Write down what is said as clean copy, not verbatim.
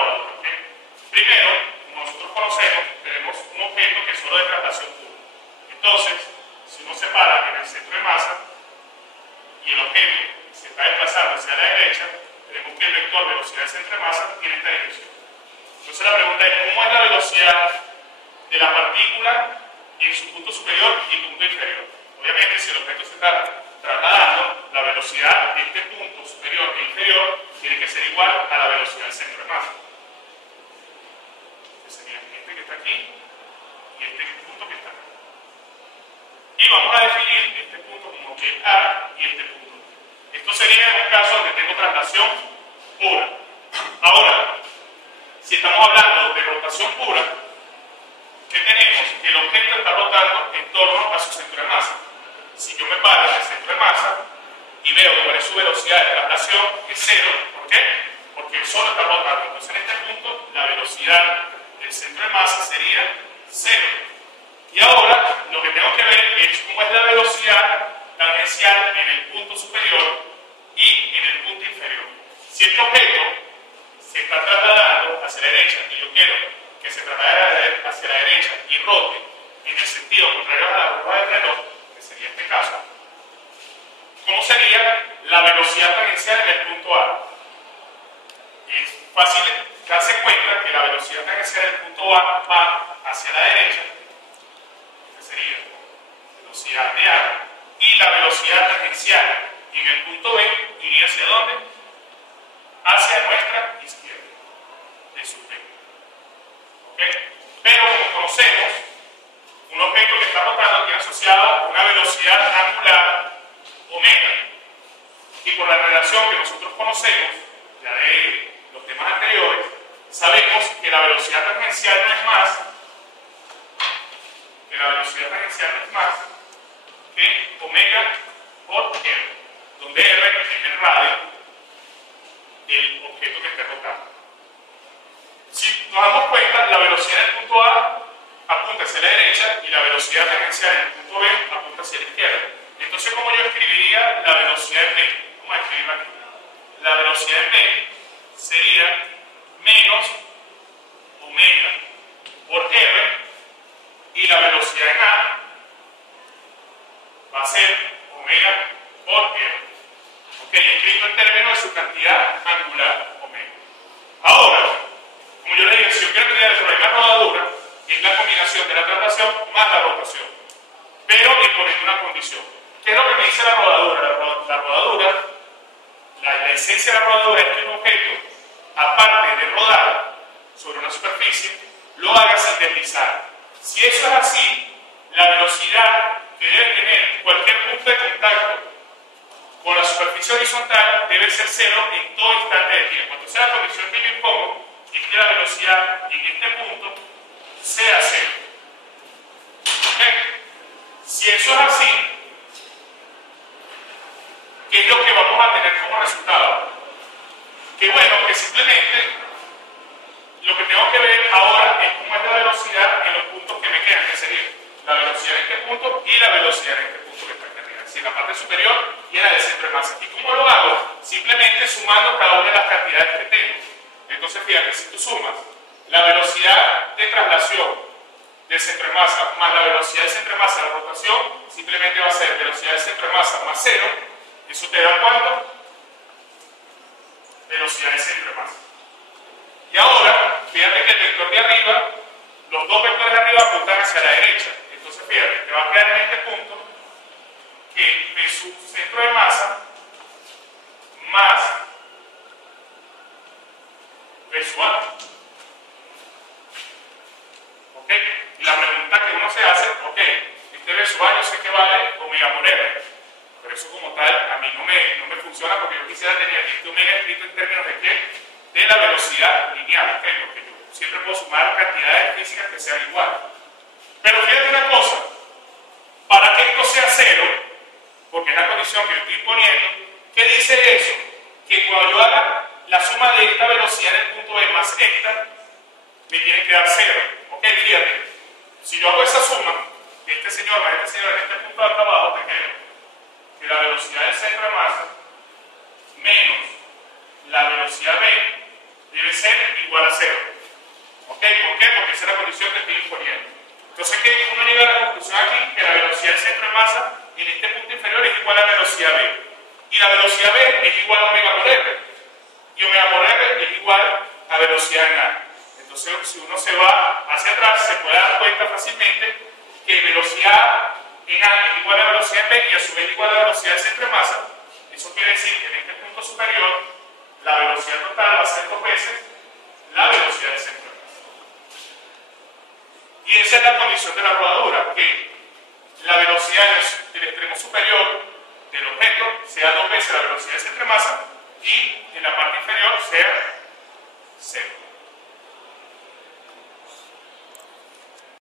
rodadura. ¿Okay? Primero, como nosotros conocemos, tenemos un objeto que es solo de traslación pura. Entonces, si uno separa en el centro de masa y el objeto se está desplazando hacia la derecha, tenemos que el vector velocidad del centro de masa tiene esta dirección. Entonces la pregunta es, ¿cómo es la velocidad de la partícula en su punto superior y punto inferior? Obviamente, si el objeto se está trasladando, la velocidad de este punto superior e inferior tiene que ser igual a la velocidad del centro de masa. Que sería este que está aquí y este punto que está aquí. Y vamos a definir este punto como que A y este punto. Esto sería en un caso donde tengo traslación pura. Ahora, si estamos hablando de rotación pura, ¿qué tenemos? Que el objeto está rotando en torno a su centro de masa. Si yo me paro en el centro de masa y veo cuál es su velocidad de traslación, es cero. ¿Por qué? Porque él solo está rotando. Entonces, en este punto, la velocidad del centro de masa sería cero. Y ahora, lo que tengo que ver es cómo es la velocidad tangencial en el punto superior y en el punto inferior. Si este objeto se está trasladando hacia la derecha y yo quiero que se traslade hacia la derecha y rote en el sentido contrario a la curva del reloj, que sería este caso, ¿cómo sería la velocidad tangencial en el punto A? Es fácil darse cuenta que la velocidad tangencial en el punto A va hacia la derecha, que sería velocidad de A, y la velocidad tangencial en el punto B iría hacia ¿dónde? Hacia nuestra izquierda de su objeto. ¿Okay? Pero como conocemos, un objeto que está rotando tiene asociado una velocidad angular omega. Y por la relación que nosotros conocemos, ya de los temas anteriores, sabemos que la velocidad tangencial no es más que omega por R, donde R es el radio del objeto que esté rotando. Si nos damos cuenta, la velocidad en el punto A apunta hacia la derecha y la velocidad tangencial en el punto B apunta hacia la izquierda. Entonces, ¿cómo yo escribiría la velocidad en B? Vamos a escribirla aquí. La velocidad en B sería menos omega por R y la velocidad en A va a ser omega por R. Ok, escrito en términos de su cantidad angular, omega. Ahora, como yo le dije, si yo quiero estudiar el problema de rodadura, es la combinación de la traslación más la rotación, pero imponiendo una condición. ¿Qué es lo que me dice la rodadura? La rodadura, la esencia de la rodadura es que un objeto, aparte de rodar sobre una superficie, lo haga sin deslizar. Si eso es así, la velocidad que debe tener cualquier punto de contacto con la superficie horizontal debe ser cero en todo instante de tiempo. Entonces la condición que yo impongo es que la velocidad en este punto sea cero. ¿Okay? Si eso es así, ¿qué es lo que vamos a tener como resultado? Que bueno, que simplemente lo que tengo que ver ahora es cómo es la velocidad en los puntos que me quedan, que sería la velocidad en este punto y la velocidad en este punto que está aquí arriba, es decir, la parte superior y en la del centro de masa. ¿Y cómo lo hago? Simplemente sumando cada una de las cantidades que tengo. Entonces, fíjate, si tú sumas la velocidad de traslación del centro de masa más la velocidad del centro de masa de la rotación, simplemente va a ser velocidad del centro de masa más 0, eso te da ¿cuánto? Velocidad del centro de masa. Y ahora, fíjate que el vector de arriba, los dos vectores de arriba apuntan hacia la derecha. Entonces, fíjate, te va a quedar en este punto que de su centro de masa más V sub A. ¿Ok? Y la pregunta que uno se hace, ok, este V sub A yo sé que vale omega por R, pero eso como tal a mí no me funciona porque yo quisiera tener este omega escrito en términos de ¿qué? De la velocidad lineal, ¿ok? Porque yo siempre puedo sumar cantidades físicas que sean iguales. Pero fíjate una cosa, para que esto sea cero, porque es la condición que yo estoy poniendo, ¿qué dice eso? Que cuando yo haga la suma de esta velocidad en el punto B más esta, me tiene que dar cero. Ok, fíjate, si yo hago esa suma, este señor más este señor en este punto de acá abajo, te queda que la velocidad del centro de masa menos la velocidad B debe ser igual a 0. ¿Ok? ¿Por qué? Porque esa es la condición que estoy imponiendo. Entonces, que uno llega a la conclusión aquí que la velocidad del centro de masa en este punto inferior es igual a la velocidad v. Y la velocidad v es igual a omega por r. Y omega por r es igual a velocidad en a. Entonces, si uno se va hacia atrás, se puede dar cuenta fácilmente que velocidad en a es igual a velocidad en b y a su vez igual a la velocidad del centro de masa. Eso quiere decir que en este punto superior la velocidad total va a ser 2 veces la velocidad del centro de masa. Y esa es la condición de la rodadura, que la velocidad del extremo superior del objeto sea 2 veces la velocidad del centro de masa y en la parte inferior sea 0.